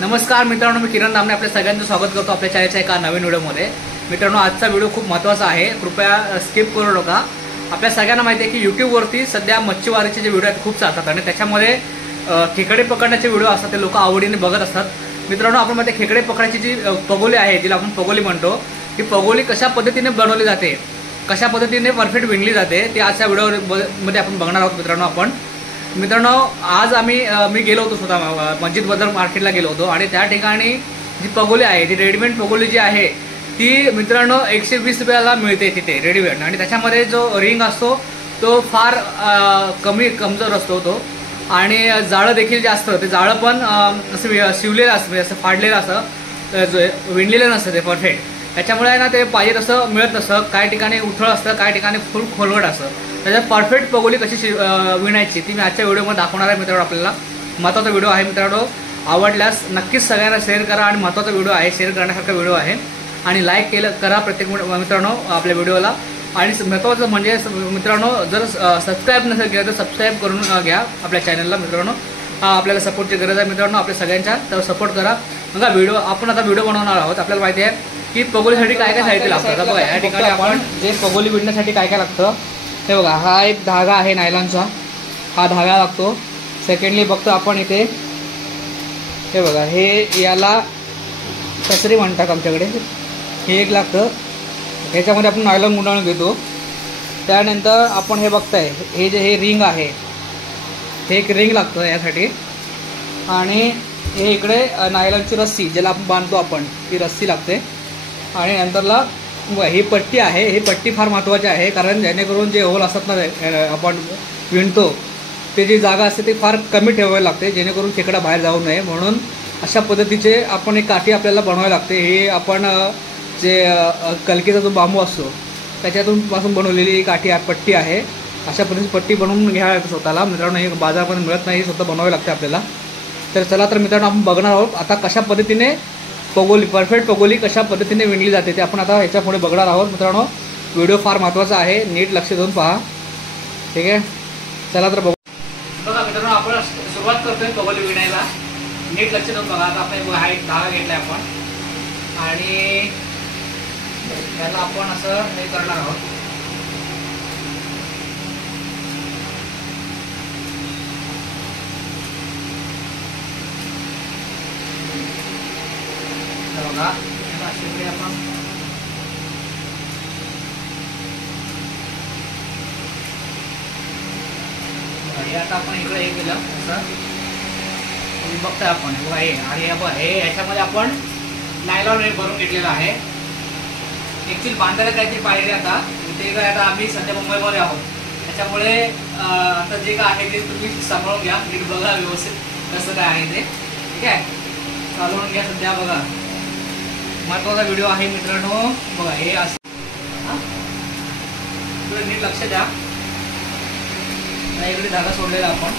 नमस्कार मित्रांनो, मी किरण दामने आपल्या सगळ्यांचं स्वागत करतो आपल्या चॅनलच्या एका नवीन व्हिडिओमध्ये। मित्रांनो, आजचा व्हिडिओ खूप महत्त्वाचा आहे, कृपया स्किप करू नका। आपल्या सगळ्यांना माहिती आहे की यूट्यूबवरती सध्या मच्छीमारीचे जे व्हिडिओ आहेत खूप चालतात आणि त्याच्यामध्ये खेकडे पकडण्याचे व्हिडिओ असतात ते लोक आवडीने बघत असतात। मित्रांनो, आपण मध्ये खेकडे पकडायची जी पगोली आहे जिला आपण पगोली म्हणतो, ही पगोली कशा पद्धतीने बनवली जाते, कशा पद्धतीने परफेक्ट विणली जाते ते आजच्या व्हिडिओमध्ये आपण बघणार आहोत। मित्रांनो आज मी गेलो होतो स्वतः मस्जिद बदर मार्केटला गेलो होतो आणि त्या ठिकाणी जी पगोली आहे ती रेडीमेड पगोली जी आहे ती मित्रांनो 120 रुपयाला मिळते तिथे रेडीमेड। आणि त्याच्यामध्ये जो रिंग असतो तो फार कमजोर असतो तो, आणि जाळं देखील जास्त, ते जाळं पण असं शिवलेलं असतं, म्हणजे असं फाडलेलं असं, विणलेलं नसतं ते परफेक्ट। त्याच्यामुळे ना ते पाहिजे तसं मिळत नसतं, काही ठिकाणी उथळ असतं, काही ठिकाणी फुल खोलगट असतं। त्याच्यात परफेक्ट पगोली कशी विणायची ती मी आजच्या व्हिडिओमध्ये दाखवणार आहे मित्रांनो। आपल्याला महत्त्वाचा व्हिडिओ आहे मित्रांनो, आवडल्यास नक्कीच सगळ्यांना शेअर करा, आणि महत्त्वाचा व्हिडिओ आहे, शेअर करण्यासारखा व्हिडिओ आहे, आणि लाईक करा प्रत्येक मित्रांनो आपल्या व्हिडिओला। आणि महत्त्वाचं म्हणजे मित्रांनो, जर सबस्क्राईब नसेल केलं तर सबस्क्राईब करून घ्या आपल्या चॅनलला मित्रांनो। आपल्याला सपोर्टची गरज आहे मित्रांनो आपल्या सगळ्यांच्या, तर सपोर्ट करा। बघा आपण आता व्हिडिओ बनवणार आहोत। आपल्याला माहिती आहे की पगोलीसाठी काय काय साहित्य लागतं। बघा या ठिकाणी आपण जे पगोली विणण्यासाठी काय काय लागतं हे बघा, हा एक धागा आहे नायलॉनचा, हा धागा लागतो। सेकंडली बघतो आपण इथे हे बघा, हे याला कसरी म्हणतात आमच्याकडे, हे एक लागतं, ह्याच्यामध्ये आपण नायलॉन गुंडाळून घेतो। त्यानंतर आपण हे बघताय हे रिंग आहे, हे एक रिंग लागतं यासाठी, आणि हे इकडे नायलॉनची रस्सी ज्याला आपण बांधतो आपण, ती रस्सी लागते। आणि नंतरला ही पट्टी आहे, ही पट्टी फार महत्त्वाची आहे, कारण जेणेकरून जे होल असतात ना आपण विणतो ते जी जागा असते ती फार कमी ठेवावी लागते, जेणेकरून खेकडा बाहेर जाऊ नये, म्हणून अशा पद्धतीचे आपण एक काठी आपल्याला बनवावी लागते। हे आपण जे कलकीचा जो बांबू असतो त्याच्यातून बनवलेली काठी पट्टी आहे। अशा पद्धतीची पट्टी बनवून घ्यावी लागते स्वतःला मित्रांनो, हे बाजारामध्ये मिळत नाही, स्वतः बनवावी लागते आपल्याला। तर चला तर मित्रांनो, आपण बघणार आहोत आता कशा पद्धतीने पगोली, परफेक्ट पगोली कशा पद्धतीने विणली जाते ते आपण आता ह्याच्या पुढे बघणार आहोत मित्रांनो। व्हिडिओ फार महत्त्वाचा आहे, नीट लक्ष देऊन पहा, ठीक आहे। चला तर बघा मित्रांनो, आपण सुरुवात करतोय पगोली विणायला, नीट लक्ष देऊन बघा। आता आपण हा एक धागा घेतलाय आपण, आणि याला आपण असं हे करणार आहोत। बघा आपण आता आपण इकडे हे केलं असं बघताय आपण, बघा हे, आणि हे याच्यामध्ये आपण नायलॉन भरून घेतलेलं आहे। ऍक्च्युअली बांधायला काहीतरी पाहिजे आता इथे काय, आता आम्ही सध्या मुंबईमध्ये आहोत, त्याच्यामुळे आता जे काय आहे ते तुम्ही सांभाळून घ्या, नीट बघा व्यवस्थित कसं काय आहे ते, ठीक आहे, चालवून घ्या सध्या। बघा महत्त्वाचा व्हिडिओ आहे मित्रांनो, बघा हे असं नीट लक्ष द्या। इकडे धागा सोडलेला आपण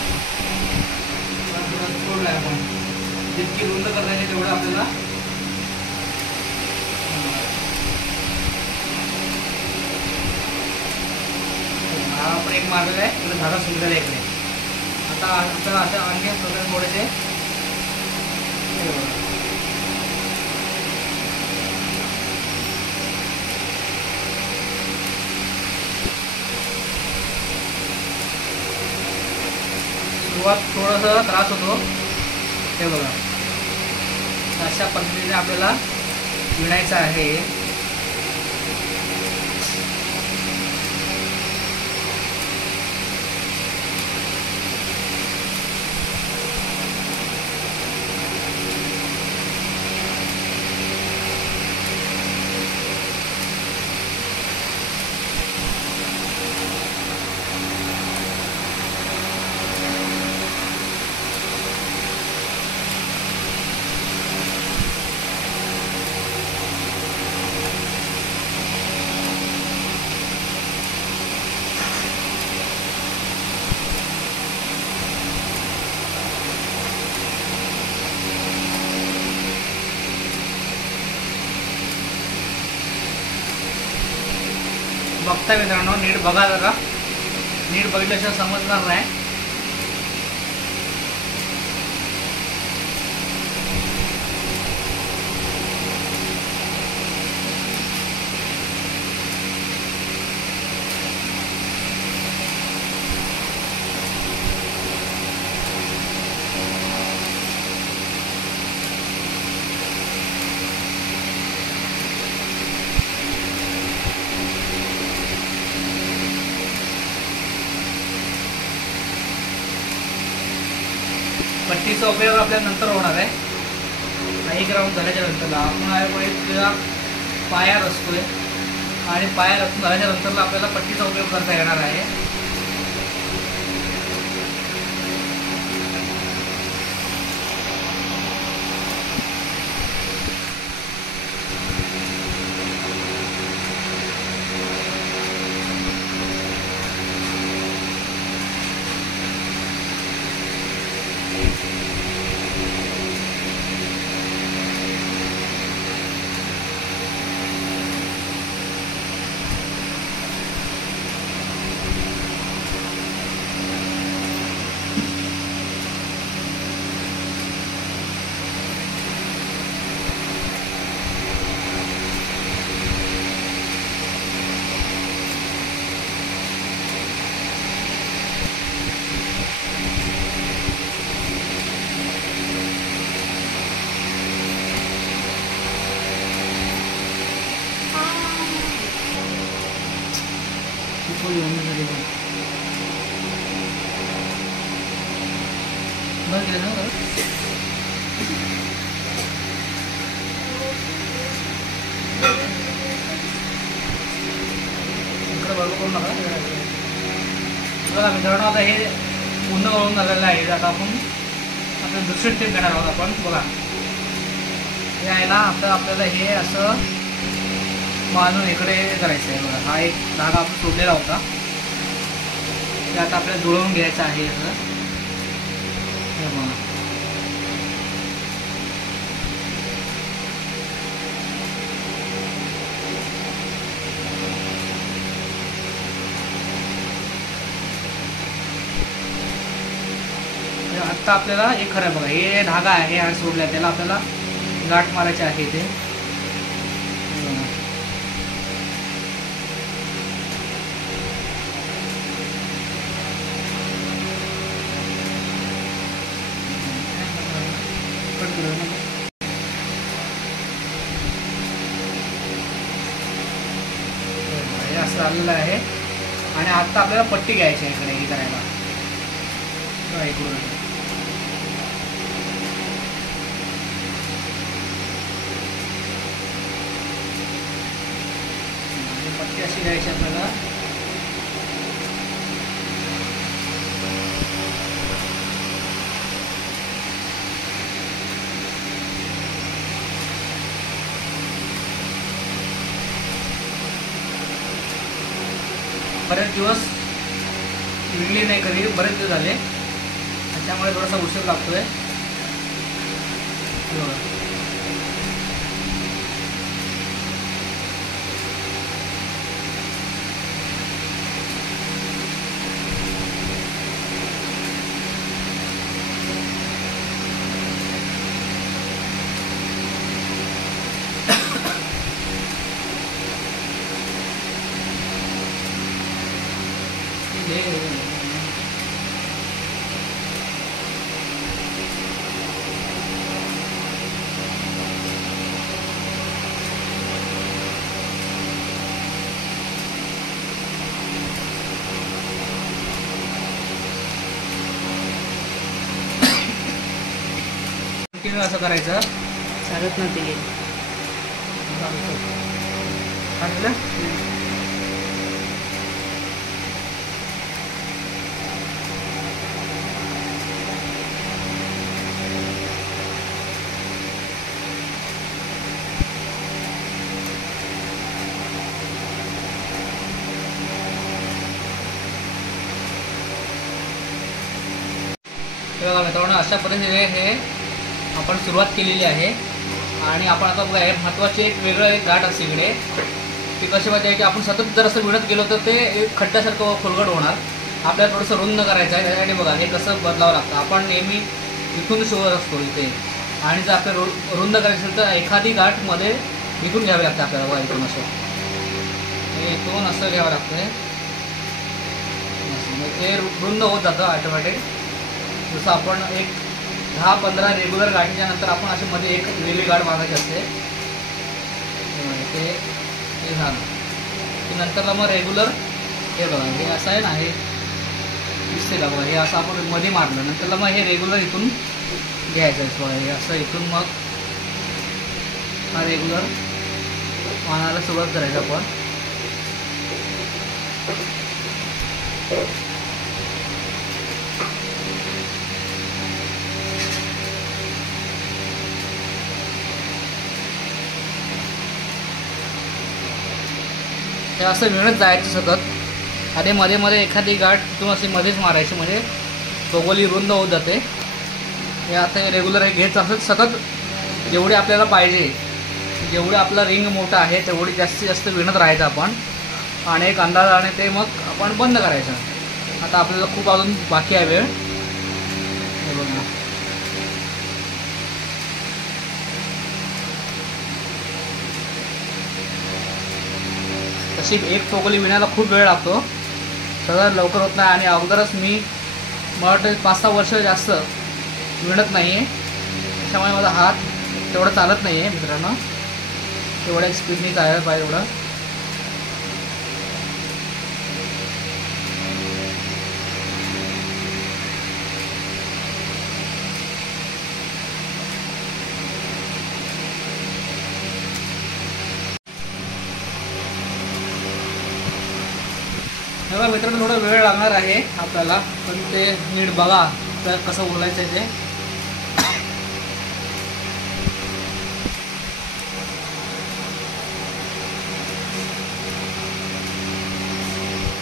सोडलाय, आपण जितकी रुंद करायची तेवढं आपल्याला, हा आपण एक मार्ग आहे, इकडे धागा सोडलेला आहे इकडे। आता असं आणखी थोडेसे सुरुवात थोडंसं त्रास होतो, हे बघा अशा पद्धतीने आपल्याला विणायचं आहे। बघताय मित्रांनो, नीट बघा जरा, नीट बघितल्याशिवाय समजणार नाही। पट्टीचा उपयोग आपल्याला नंतर होणार आहे. एक राऊंड झाल्याच्या नंतरला आपण एक पाया रचतोय आणि पाया रचून झाल्याच्या नंतरला आपल्याला पट्टीचा उपयोग करता येणार आहे. बघा मित्रांनो, आता हे पूर्ण वळून झालेलं आहे. आता आपण आपलं दुसरी स्टेप घेणार आहोत. आपण बघा हे आहे ना, आपल्याला हे असं बांधून इकडे करायचं आहे. बघा हा एक धागा आपण सोडलेला होता, ते आता आपल्याला जुळवून घ्यायचं आहे. याचं हे बघा आत्ता आपल्याला हे खरं बघा, हे धागा आहे हा सोडला, त्याला आपल्याला गाठ मारायचे आहे. ते हे असं आलेलं आहे. आणि आता आपल्याला पट्टी घ्यायची आहे इकडे हे करायला. इकडून पट्टी अशी घ्यायची आपल्याला. बरेच दिवस विणली नाही कधी, बरेच दिवस झाले, त्याच्यामुळे थोडासा उशीर लागतोय. असं करायचं. चालत नव्हते बघा मित्रांनो, अशा पद्धतीने हे आपण सुरुवात केलेली आहे. आणि आपण आता बघा, हे महत्त्वाची एक वेगळं एक गाठ असते इकडे, ती कशी माहिती आहे की आपण सतत जर असं विणत गेलो तर ते एक खड्ड्यासारखं खोलगट होणार. आपल्याला थोडंसं रुंद करायचं आहे. त्यासाठी बघा हे कसं बदलावं लागतं. आपण नेहमी इथून शिवत असतो इथे, आणि जर आपल्याला रुंद करायचं असेल तर एखादी गाठ मध्ये इथून घ्यावी लागते आपल्याला. बघा इथून असं, हे इथून असं घ्यावं लागतं. ते रुंद होत जातं ऑटोमॅटिक. जसं आपण एक 10-15 रेग्युलर गाठीच्या नंतर आपण अशी मध्ये एक वेगळी गाठ बांधायची असते. ते झालं की नंतरला मग रेग्युलर हे बघा, हे असं आहे ना, हे दिसते का बघा, हे असं आपण मध्ये मारलं नंतरला मग हे रेग्युलर इथून घ्यायचं बघा. हे असं इथून मग हा रेग्युलर वाहनाला सुरुवात करायचं आपण. हे असं मिळत जायचं सतत आणि मध्ये मध्ये एखादी गाठ तिथून अशी मध्येच मारायची, म्हणजे टोगोली रुंद होत जाते. हे आता हे रेग्युलर हे घेत असत सतत, जेवढे आपल्याला पाहिजे, जेवढे आपला रिंग मोठा आहे तेवढी जास्तीत जास्त विणत राहायचं आपण आणि एक अंदाजाने ते मग आपण बंद करायचं. आता आपल्याला खूप अजून बाकी आहे वेळ. तशी एक टोकली विणायला खूप वेळ लागतो, सगळं लवकर होत नाही. आणि अगोदरच मी मला वाटतं 5-6 वर्ष जास्त विणत नाही आहे, त्याच्यामुळे माझा हात तेवढं चालत नाही आहे मित्रांनो. तेवढ्या स्पीडनी चालायला पाहिजे एवढं. तेव्हा मित्रांनो थोडा वेळ लागणार आहे आपल्याला, पण ते नीट बघा तर कसं बोलायचं आहे ते.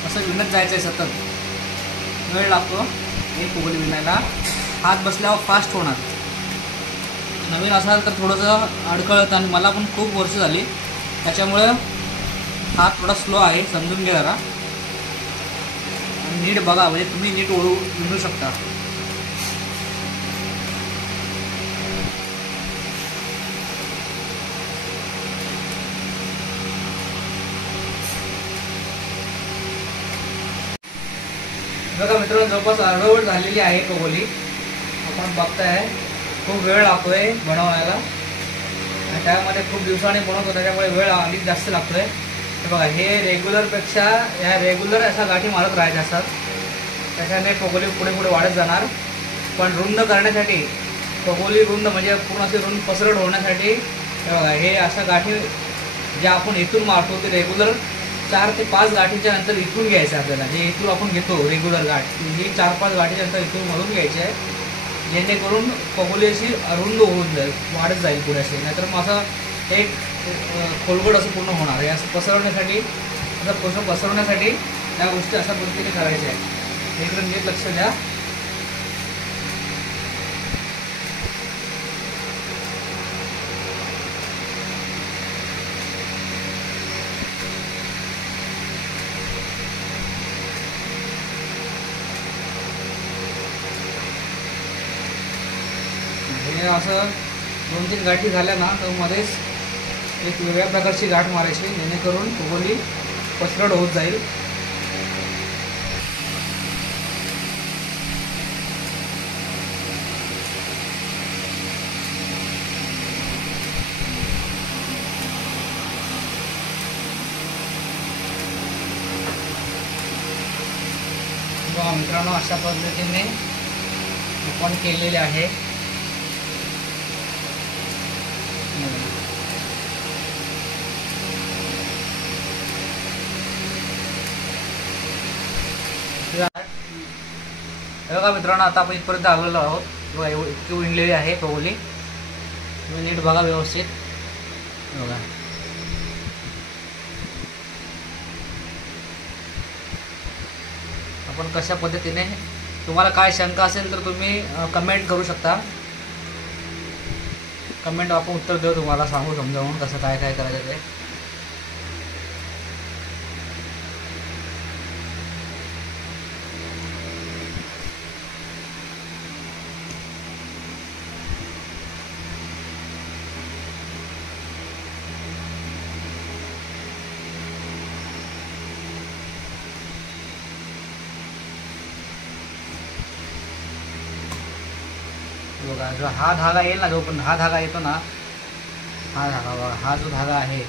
असं विणत जायचं आहे सतत, वेळ लागतो एक फुगडी विणायला. हात बसल्यावर फास्ट होणार. नवीन असाल तर थोडंसं अडकळत, आणि मला पण खूप वर्ष झाली त्याच्यामुळं हात थोडा स्लो आहे, समजून घ्या जरा. नीट बघा, म्हणजे तुम्ही नीट विणू शकता. बघा मित्रांनो जवळपास अर्धवट झालेली आहे टोगोली. आपण बघताय खूप वेळ लागतोय बनवायला, आणि त्यामध्ये खूप दिवसांनी बनवतो त्याच्यामुळे वेळ अधिक जास्त लागतोय. बघा हे रेग्युलरपेक्षा ह्या रेग्युलर अशा गाठी मारत राहायच्या असतात, त्याच्याने टोगोली पुढे पुढे वाढत जाणार. पण रुंद करण्यासाठी टोगोली रुंद म्हणजे पूर्ण अशी रुंद पसरट होण्यासाठी बघा हे अशा गाठी ज्या आपण इथून मारतो ते रेग्युलर 4 ते 5 गाठीच्या नंतर इथून घ्यायचं आपल्याला. जे इथून आपण घेतो रेग्युलर गाठ, ही 4-5 गाठीच्या नंतर इथून मधून घ्यायची आहे, जेणेकरून टोगोली अशी रुंद होऊन जाईल, वाढत जाईल पुढे असे. नाहीतर मग असं एक खोलगड असं पूर्ण होणार आहे. असं पसरवण्यासाठी, असं पसरवण्यासाठी या गोष्टी अशा पद्धतीने करायच्या आहेत. इकडे नीट लक्ष द्या. हे असं 2-3 गाठी झाल्या ना तर मध्येच एक वेगळ्या प्रकारची गाठ मारायची, जेणेकरून टोगोली पसरट होत जाईल. मित्रांनो अशा पद्धतीने आपण केलेले आहे. बघा मित्रांनो आता आपण इथपर्यंत आलेलो आहोत. बघा इतकी विणलेली आहे टोगोली, तुम्ही नीट बघा व्यवस्थित. बघा आपण कशा पद्धतीने, तुम्हाला काय शंका असेल तर तुम्ही कमेंट करू शकता. कमेंट आपण उत्तर देऊ, तुम्हाला सांगू समजावून कसं काय काय करायचं ते. बघा जो हा धागा येईल ना, जो पण हा धागा येतो ना, हा धागा बघा, हा जो धागा आहे,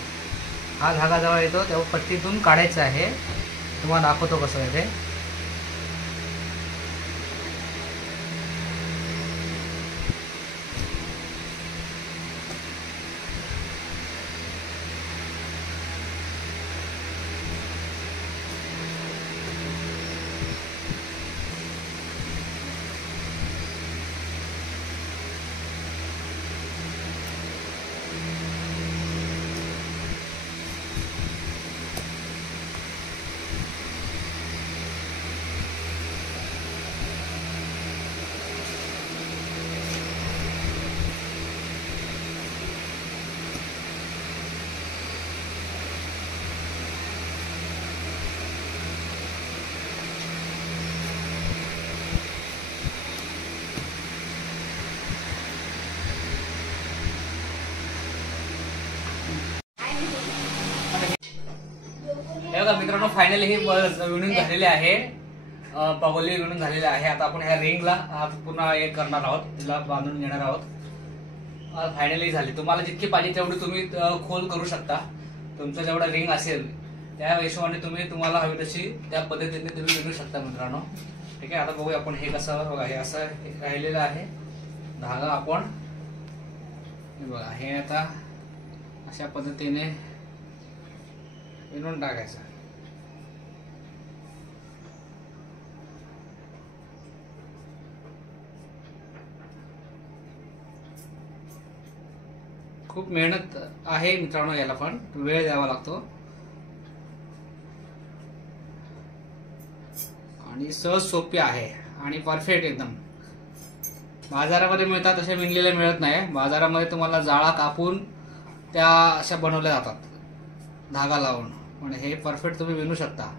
हा धागा जेव्हा येतो तेव्हा पट्टीतून काढायचा आहे. तुम्हाला दाखवतो कसं आहे ते. फायनली हे विणून झालेले आहे, पगोली विणून झालेले आहे. आता आपण ह्या रिंगला पुन्हा हे करणार आहोत, तिला बांधून घेणार आहोत. फायनली झाली. तुम्हाला जितकी पाहिजे तेवढी तुम्ही खोल करू शकता. तुमचं जेवढा रिंग असेल त्या हिशोबाने तुम्हाला हवी तशी त्या पद्धतीने तुम्ही विणू शकता मित्रांनो. ठीक आहे. आता बघूया आपण हे कसं. बघा हे असं राहिलेलं आहे धागा. आपण बघा हे आता अशा पद्धतीने विणून टाकायचं. खूप मेहनत आहे मित्रांनो, याला पण वेळ द्यावा लागतो आणि सहज सोपी आहे आणि परफेक्ट एकदम. बाजारामध्ये मिळतात तसे विणलेले मिळत नाही. बाजारामध्ये तुम्हाला जाळा कापून त्या अशा बनवल्या जातात धागा लावून, पण हे परफेक्ट तुम्ही विणू शकता.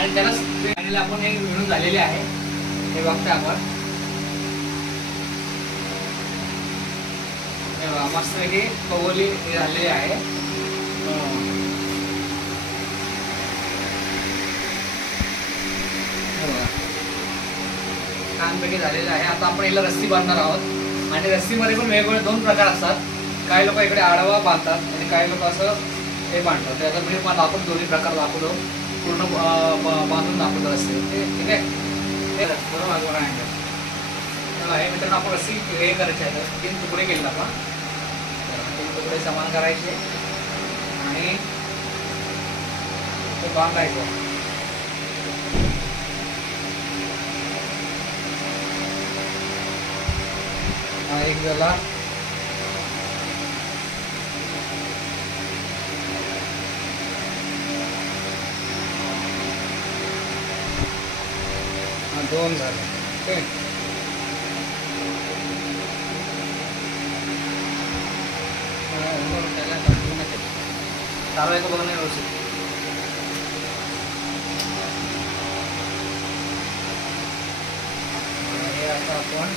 आणि त्याला आपण हे विणून झालेले आहे, हे बघता आपण. मस्त हे पगोली झालेली आहे. छानपैकी झालेलं आहे. आता आपण याला रस्सी बांधणार आहोत आणि रस्सीमध्ये पण वेगवेगळे दोन प्रकार असतात. काही लोक इकडे आडवा बांधतात आणि काही लोक असं हे बांधतात. त्याचा मी पण आपण दोन्ही प्रकार दाखवतो, पूर्ण बांधून दाखवतो रस्सी. ठीक आहे. बरोबर आहे. हे मित्रांनो आपण रस्सी हे करायचे आहे. 3 तुकडे केले आपण. 3 तुकडे समान करायचे आणि ते बांधायचं. हा एक झाला. हा 2 झाले. ओके. चालू आहे का बघा नाही व्यवस्थित. हे आता आपण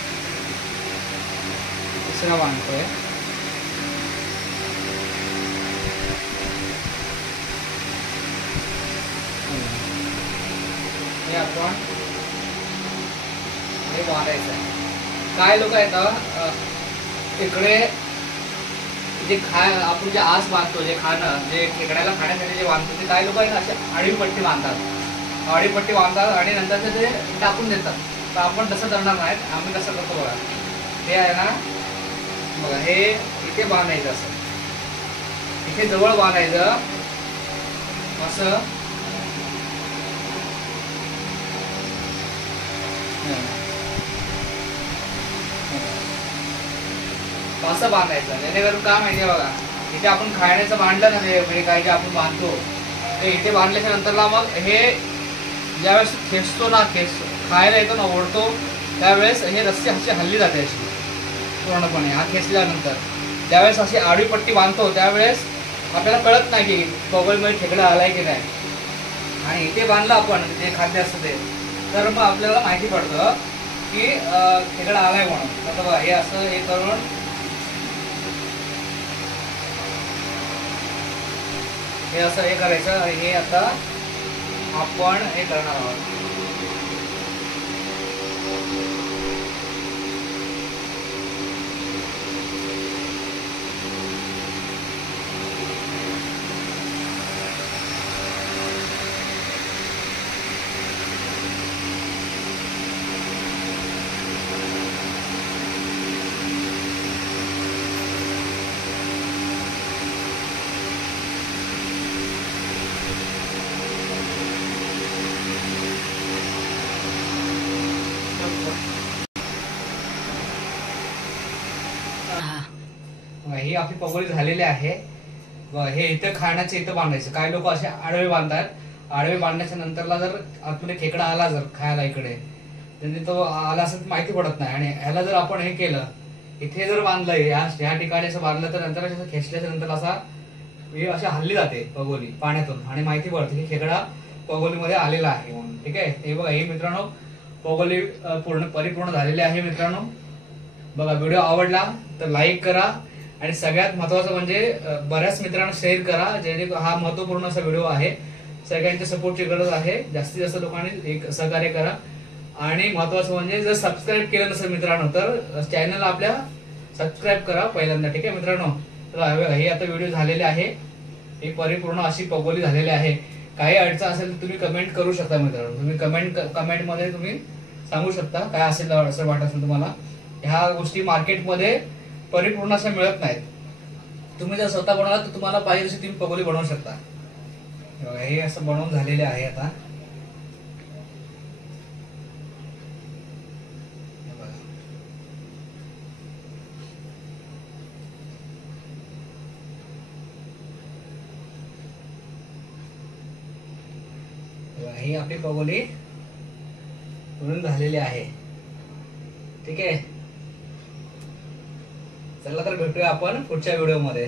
तिसरा बांधतोय. हे आपण हे बांधायचं आहे. काय लोक आहेत इकडे जे आपण जे आस बांधतो, जे खाणं जे खेकड्याला खाण्यासाठी जे बांधतो, ते काही लोक आहेत असे आडवी पट्टी बांधतात. आडवी पट्टी बांधतात आणि नंतर ते टाकून देतात. तर आपण तसं करणार नाहीत. आम्ही कसं करतो बघा. हे आहे ना बघा, हे इथे बांधायचं असं, इथे जवळ बांधायचं असं. असं बांधायचं. जेणेकरून काय माहिती बघा, इथे आपण खाण्याचं बांधलं ना, ते म्हणजे काय जे आपण बांधतो ते इथे बांधल्याच्या नंतरला मग हे ज्यावेळेस खेचतो ना, खायला येतो ना, ओढतो, त्यावेळेस हे रस्सी अशी हल्ली जाते अशी पूर्णपणे. हा खेचल्यानंतर ज्यावेळेस अशी आडवी पट्टी बांधतो त्यावेळेस आपल्याला कळत नाही की पगोलीमध्ये खेकडा आलाय की नाही. आणि इथे बांधलं आपण जे खाद्य असतं ते, तर मग आपल्याला माहिती पडतं की खेकडा आलाय म्हणून. आता बघा हे असं हे करून हे असं हे करायचं. हे आता आपण हे करणार आहोत. ही आपली पगोली झालेली आहे. हे इथं खाण्याचं इथं बांधायचं. काही लोक असे आडवे बांधतात. आडवे बांधण्याच्या नंतरला जर आतमध्ये खेकडा आला जर खायला इकडे, तर तो आला असं माहिती पडत नाही. आणि ह्याला जर आपण हे केलं, इथे जर बांधलं, ह्या ठिकाणी असं बांधलं, तर नंतर असं खेचल्याच्या नंतर असा अशी हल्ली जाते पगोली पाण्यातून आणि माहिती पडते की खेकडा पगोलीमध्ये आलेला आहे म्हणून. ठीक आहे. हे बघा, हे मित्रांनो पगोली परिपूर्ण झालेली आहे. मित्रांनो बघा, व्हिडिओ आवडला तर लाईक करा आणि सगळ्यात महत्वाचं म्हणजे बऱ्याच मित्रांना शेअर करा, जेणेकरून हा महत्वपूर्ण असा व्हिडिओ आहे. सगळ्यांच्या सपोर्टची गरज आहे. जास्तीत जास्त लोकांनी एक सहकार्य करा. आणि महत्वाचं म्हणजे जर सबस्क्राईब केलं नसेल मित्रांनो, तर चॅनलला आपल्या सबस्क्राईब करा पहिल्यांदा. ठीक आहे मित्रांनो. तर हे आता व्हिडिओ झालेले आहे. ही परिपूर्ण अशी पगोली झालेली आहे. काही अडचण असेल तर तुम्ही कमेंट करू शकता मित्रांनो. तुम्ही कमेंट मध्ये तुम्ही सांगू शकता काय असेल असं वाटत असेल तुम्हाला. ह्या गोष्टी मार्केटमध्ये परिपूर्ण अशा मिळत नाहीत. तुम्ही जर स्वतः बनवला तर तुम्हाला पाहिजे तशी तुम्ही पगोली बनवू शकता. हे असं बनवून झालेले आहे आता. ही आपली पगोली पूर्ण झालेली आहे. ठीक आहे. चला तर भेटूया आपण पुढच्या व्हिडिओ मध्ये.